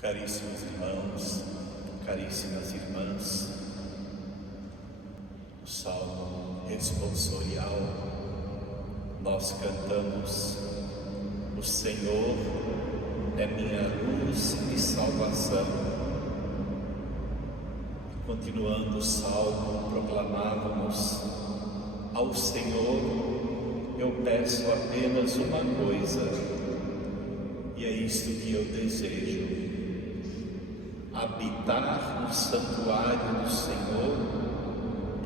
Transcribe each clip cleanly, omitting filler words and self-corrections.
Caríssimos irmãos, caríssimas irmãs, o Salmo responsorial nós cantamos: o Senhor é minha luz e salvação. Continuando o Salmo, proclamávamos: ao Senhor eu peço apenas uma coisa, e é isto que eu desejo: habitar no santuário do Senhor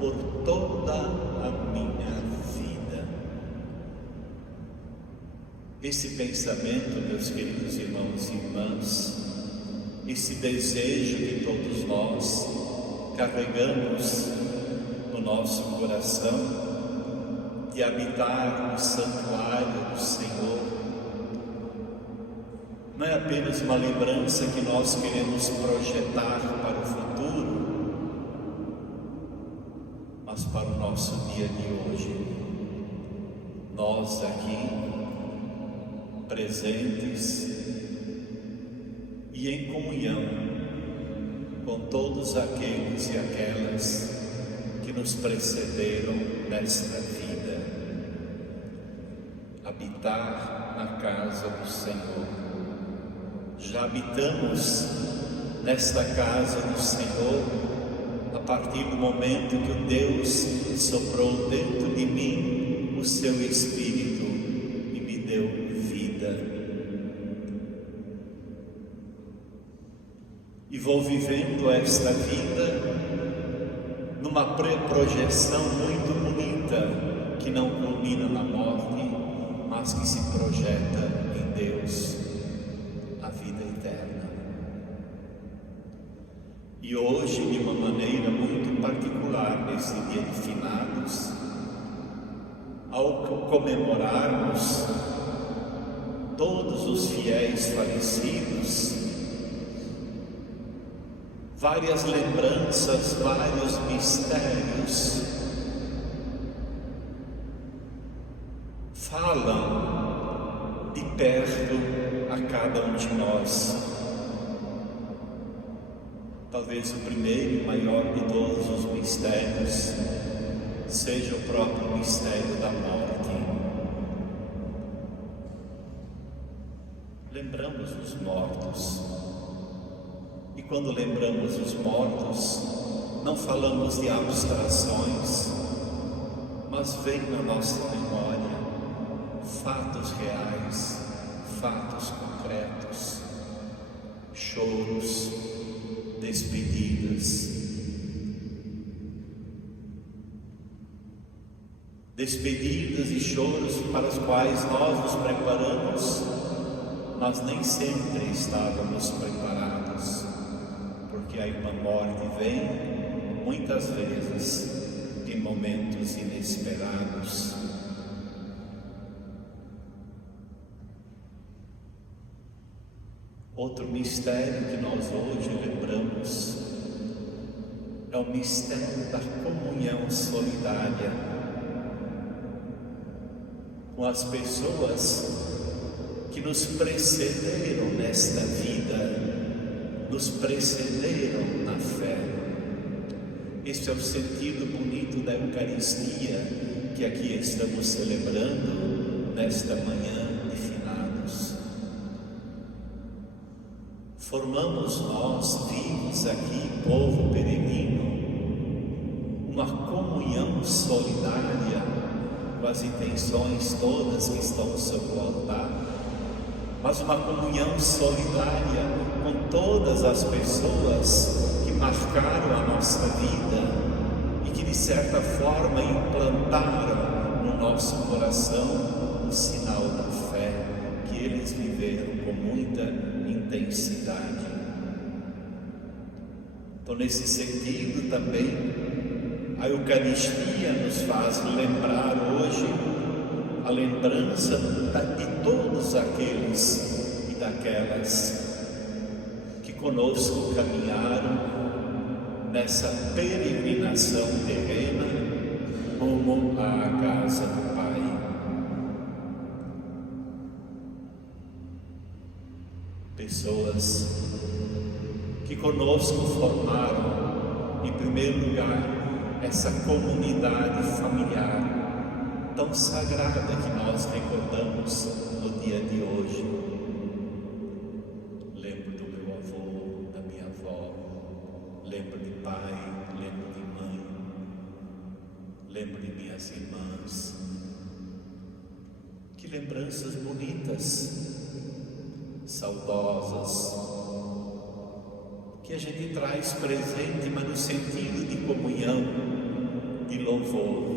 por toda a minha vida. Esse pensamento, meus queridos irmãos e irmãs, esse desejo que todos nós carregamos no nosso coração de habitar no santuário do Senhor, não é apenas uma lembrança que nós queremos projetar para o futuro, mas para o nosso dia de hoje. Nós aqui, presentes e em comunhão com todos aqueles e aquelas que nos precederam nesta vida, habitar na casa do Senhor. Já habitamos nesta casa do Senhor a partir do momento que o Deus soprou dentro de mim o seu Espírito e me deu vida. E vou vivendo esta vida numa projeção muito bonita, que não culmina na morte, mas que se projeta em Deus, a vida eterna. E hoje, de uma maneira muito particular, nesse dia de finados, ao comemorarmos todos os fiéis falecidos, várias lembranças, vários mistérios falam de perto a cada um de nós. Talvez o primeiro e maior de todos os mistérios seja o próprio mistério da morte. Lembramos os mortos, e quando lembramos os mortos, não falamos de abstrações, mas vem na nossa memória fatos reais, fatos concretos, choros, despedidas. Despedidas e choros para os quais nós nos preparamos, mas nem sempre estávamos preparados, porque aí uma morte vem, muitas vezes, em momentos inesperados. Outro mistério que nós hoje lembramos é o mistério da comunhão solidária com as pessoas que nos precederam nesta vida, nos precederam na fé. Este é o sentido bonito da Eucaristia que aqui estamos celebrando nesta manhã de finados. Formamos nós, vivos aqui, povo peregrino, uma comunhão solidária com as intenções todas que estão sobre o altar, mas uma comunhão solidária com todas as pessoas que marcaram a nossa vida e que de certa forma implantaram no nosso coração o sinal da fé que eles viveram com muita intensidade. Então, nesse sentido também, a Eucaristia nos faz lembrar hoje a lembrança de todos aqueles e daquelas que conosco caminharam nessa peregrinação terrena rumo à casa do Pai. pessoas que conosco formaram, em primeiro lugar, essa comunidade familiar tão sagrada que nós recordamos no dia de hoje. Lembro do meu avô, da minha avó, lembro de pai, lembro de mãe, lembro de minhas irmãs. Que lembranças bonitas, saudosas, que a gente traz presente, mas no sentido de comunhão, de louvor.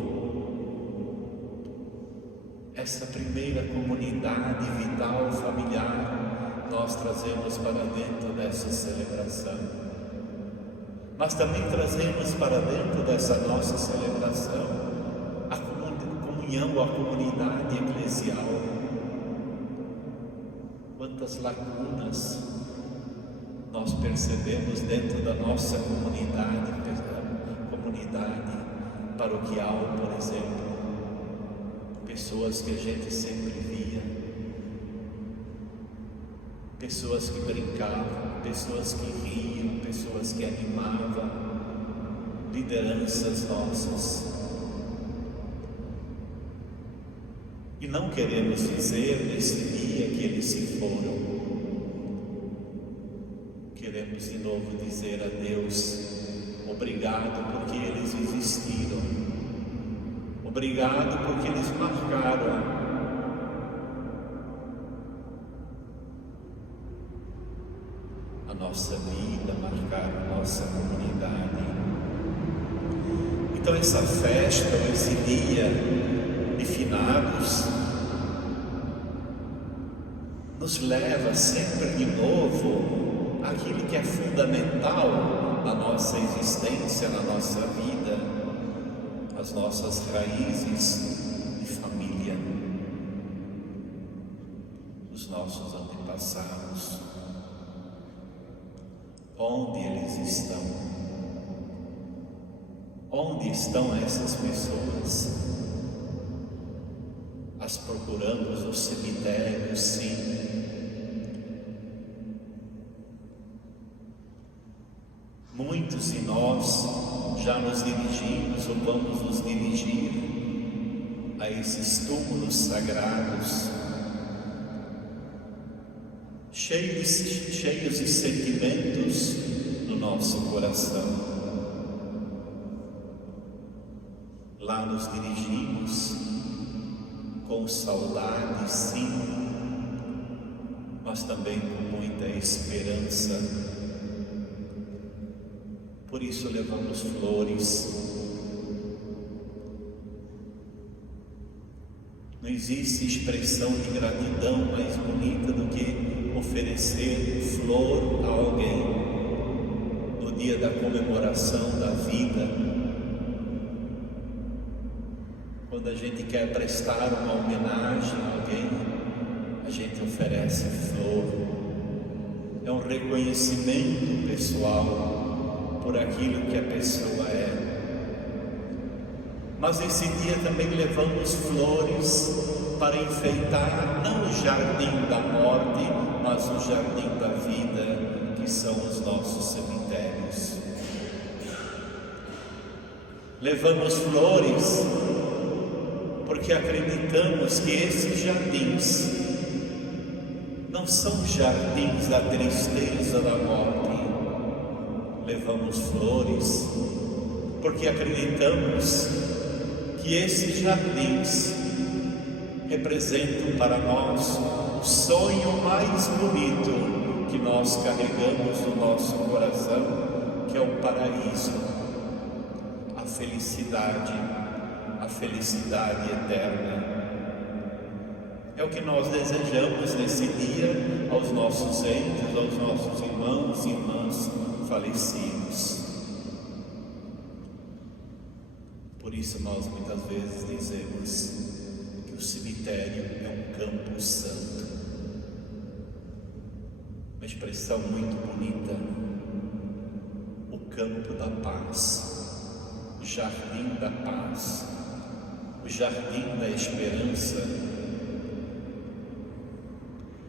Essa primeira comunidade vital, familiar, nós trazemos para dentro dessa celebração. Mas também trazemos para dentro dessa nossa celebração a comunhão, a comunidade eclesial. Quantas lacunas nós percebemos dentro da nossa comunidade paroquial, por exemplo. Pessoas que a gente sempre via, pessoas que brincavam, pessoas que riam, pessoas que animavam, lideranças nossas. E não queremos dizer nesse dia que eles se foram. Queremos de novo dizer a Deus, obrigado porque eles existiram. Obrigado porque eles marcaram a nossa vida, marcaram a nossa comunidade. Então essa festa, esse dia de finados, nos leva sempre de novo àquilo que é fundamental na nossa existência, na nossa vida, as nossas raízes de família, os nossos antepassados. Onde eles estão? Onde estão essas pessoas? As procuramos nos cemitérios, sim. Muitos de nós já nos dirigimos ou vamos nos dirigir a esses túmulos sagrados, cheios de sentimentos no nosso coração. Lá nos dirigimos com saudade, sim, mas também com muita esperança. Por isso levamos flores. Não existe expressão de gratidão mais bonita do que oferecer flor a alguém no dia da comemoração da vida. Quando a gente quer prestar uma homenagem a alguém, a gente oferece flor. É um reconhecimento pessoal por aquilo que a pessoa é. Mas esse dia também levamos flores para enfeitar não o jardim da morte, mas o jardim da vida, que são os nossos cemitérios. Levamos flores porque acreditamos que esses jardins não são jardins da tristeza da morte. Levamos flores porque acreditamos que esses jardins representam para nós o sonho mais bonito que nós carregamos no nosso coração, que é o paraíso, a felicidade eterna. É o que nós desejamos nesse dia aos nossos entes, aos nossos irmãos e irmãs falecidos. Por isso nós muitas vezes dizemos que o cemitério é um campo santo, uma expressão muito bonita, o campo da paz, o jardim da paz, o jardim da esperança.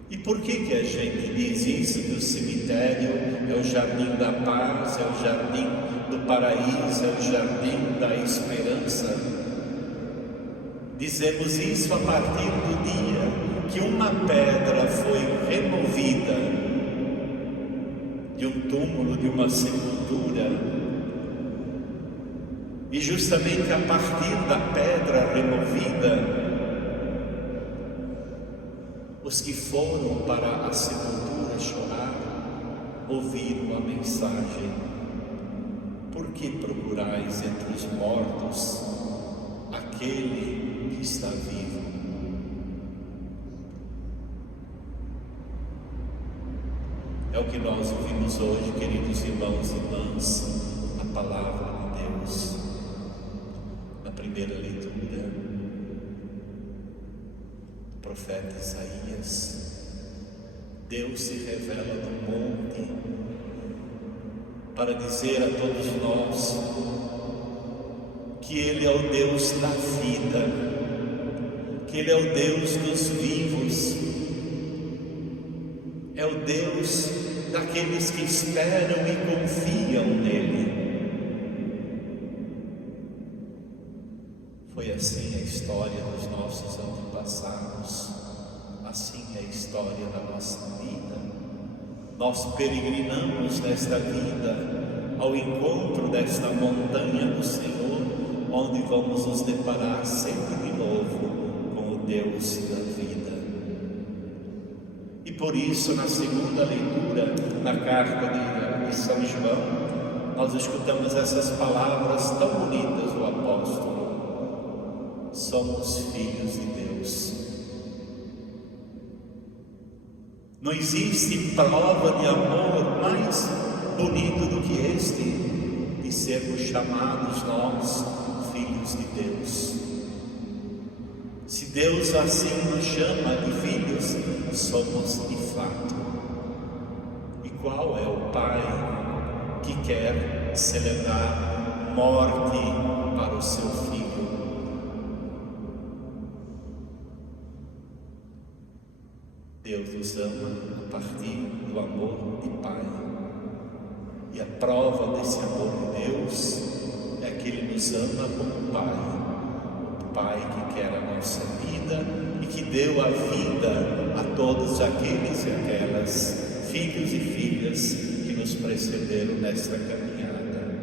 E por que a gente diz isso, que o cemitério é o jardim da paz, é o jardim do paraíso, é o jardim da esperança? Dizemos isso a partir do dia que uma pedra foi removida de um túmulo, de uma sepultura, e justamente a partir da pedra removida, os que foram para a sepultura chorar ouviram a mensagem: por que procurais entre os mortos aquele que está vivo? É o que nós ouvimos hoje, queridos irmãos e irmãs, a palavra de Deus. Na primeira leitura, o profeta Isaías, Deus se revela no monte para dizer a todos nós que Ele é o Deus da vida, que Ele é o Deus dos vivos, é o Deus daqueles que esperam e confiam nele. Foi assim a história dos nossos antepassados, assim é a história da nossa vida. Nós peregrinamos nesta vida ao encontro desta montanha do Senhor, onde vamos nos deparar sempre de novo com o Deus da vida. E por isso, na segunda leitura, na carta de São João, nós escutamos essas palavras tão bonitas do apóstolo: somos filhos de Deus. Não existe prova de amor mais bonito do que este, de sermos chamados nós filhos de Deus. Se Deus assim nos chama de filhos, somos de fato. E qual é o pai que quer celebrar morte para o seu filho? Deus nos ama a partir do amor de pai. E a prova desse amor de Deus é que Ele nos ama como pai. Pai que quer a nossa vida e que deu a vida a todos aqueles e aquelas filhos e filhas que nos precederam nesta caminhada.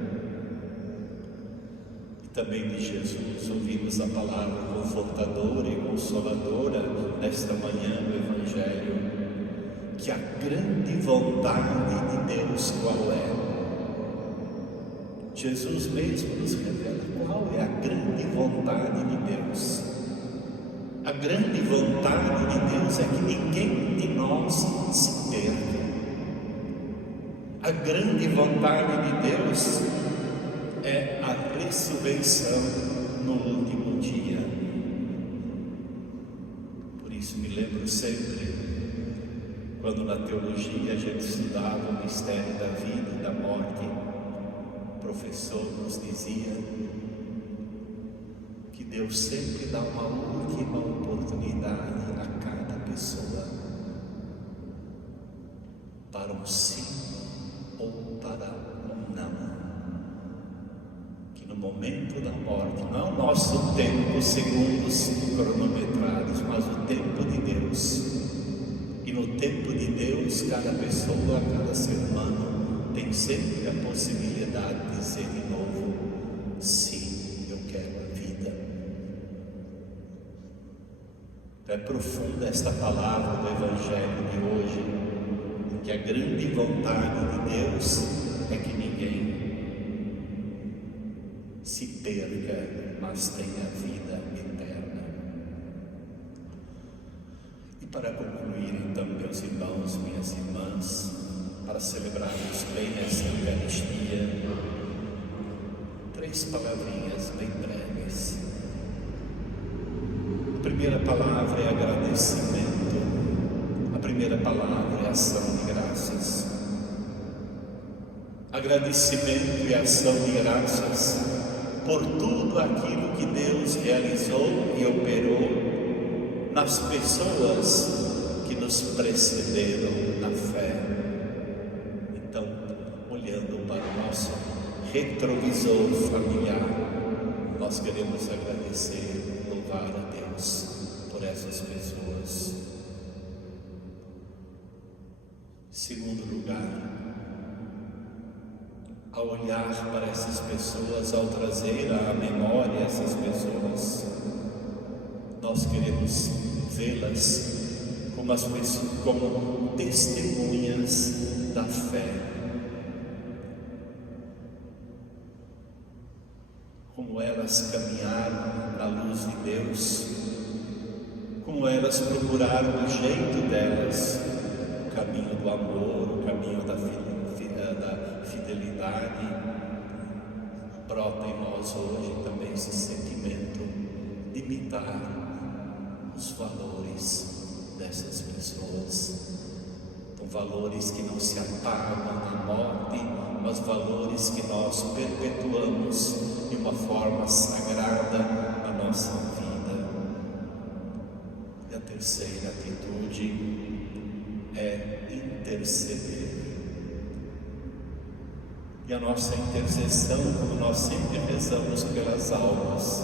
E também de Jesus ouvimos a palavra confortadora e consoladora nesta manhã do Evangelho, que a grande vontade de Deus qual é? Jesus mesmo nos revela qual é a grande vontade de Deus. A grande vontade de Deus é que ninguém de nós se perca. A grande vontade de Deus é a ressurreição no último dia. Por isso me lembro sempre, quando na teologia a gente estudava o mistério da vida e da morte, o professor nos dizia que Deus sempre dá uma última oportunidade a cada pessoa para um sim ou para um não. Que no momento da morte, não é o nosso tempo, segundos cronometrados, mas o tempo de Deus. E no tempo de Deus, cada pessoa, cada ser humano tem sempre a possibilidade de dizer de novo: sim, eu quero a vida. É profunda esta palavra do Evangelho de hoje, que a grande vontade de Deus é que ninguém se perca, mas tenha vida eterna. E para concluir, então, meus irmãos, minhas irmãs, para celebrarmos bem esta Eucaristia, 3 palavrinhas bem breves. A primeira palavra é agradecimento. A primeira palavra é ação de graças. Agradecimento e ação de graças por tudo aquilo que Deus realizou e operou nas pessoas que nos precederam na fé. Então, olhando para o nosso retrovisor familiar, nós queremos agradecer, louvar a Deus por essas pessoas. Segundo lugar, ao olhar para essas pessoas, ao trazer à memória essas pessoas, nós queremos vê-las como testemunhas da fé, como elas caminharam na luz de Deus, como elas procuraram do jeito delas o caminho do amor, o caminho da fidelidade. Brota em nós hoje também esse sentimento de imitar os valores dessas pessoas. São valores que não se apagam na morte, mas valores que nós perpetuamos de uma forma sagrada na nossa vida. E a terceira atitude é interceder. E a nossa intercessão, como nós sempre rezamos pelas almas,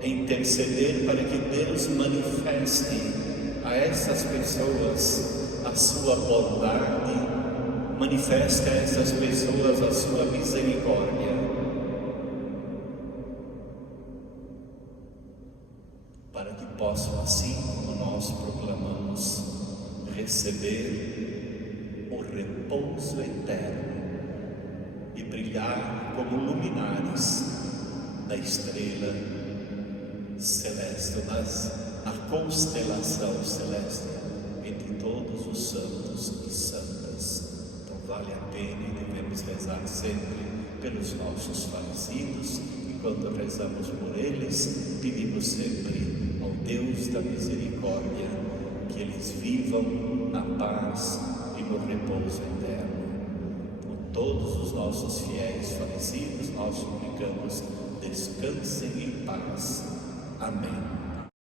é interceder para que Deus manifeste a essas pessoas a sua bondade, manifeste a essas pessoas a sua misericórdia, para que possam, assim como nós proclamamos, receber o repouso eterno e brilhar como luminares na estrela celeste, na constelação celeste, entre todos os santos e santas. Então vale a pena e devemos rezar sempre pelos nossos falecidos, e quando rezamos por eles, pedimos sempre ao Deus da misericórdia que eles vivam na paz e no repouso eterno. Todos os nossos fiéis falecidos, nós suplicamos, descansem em paz. Amém.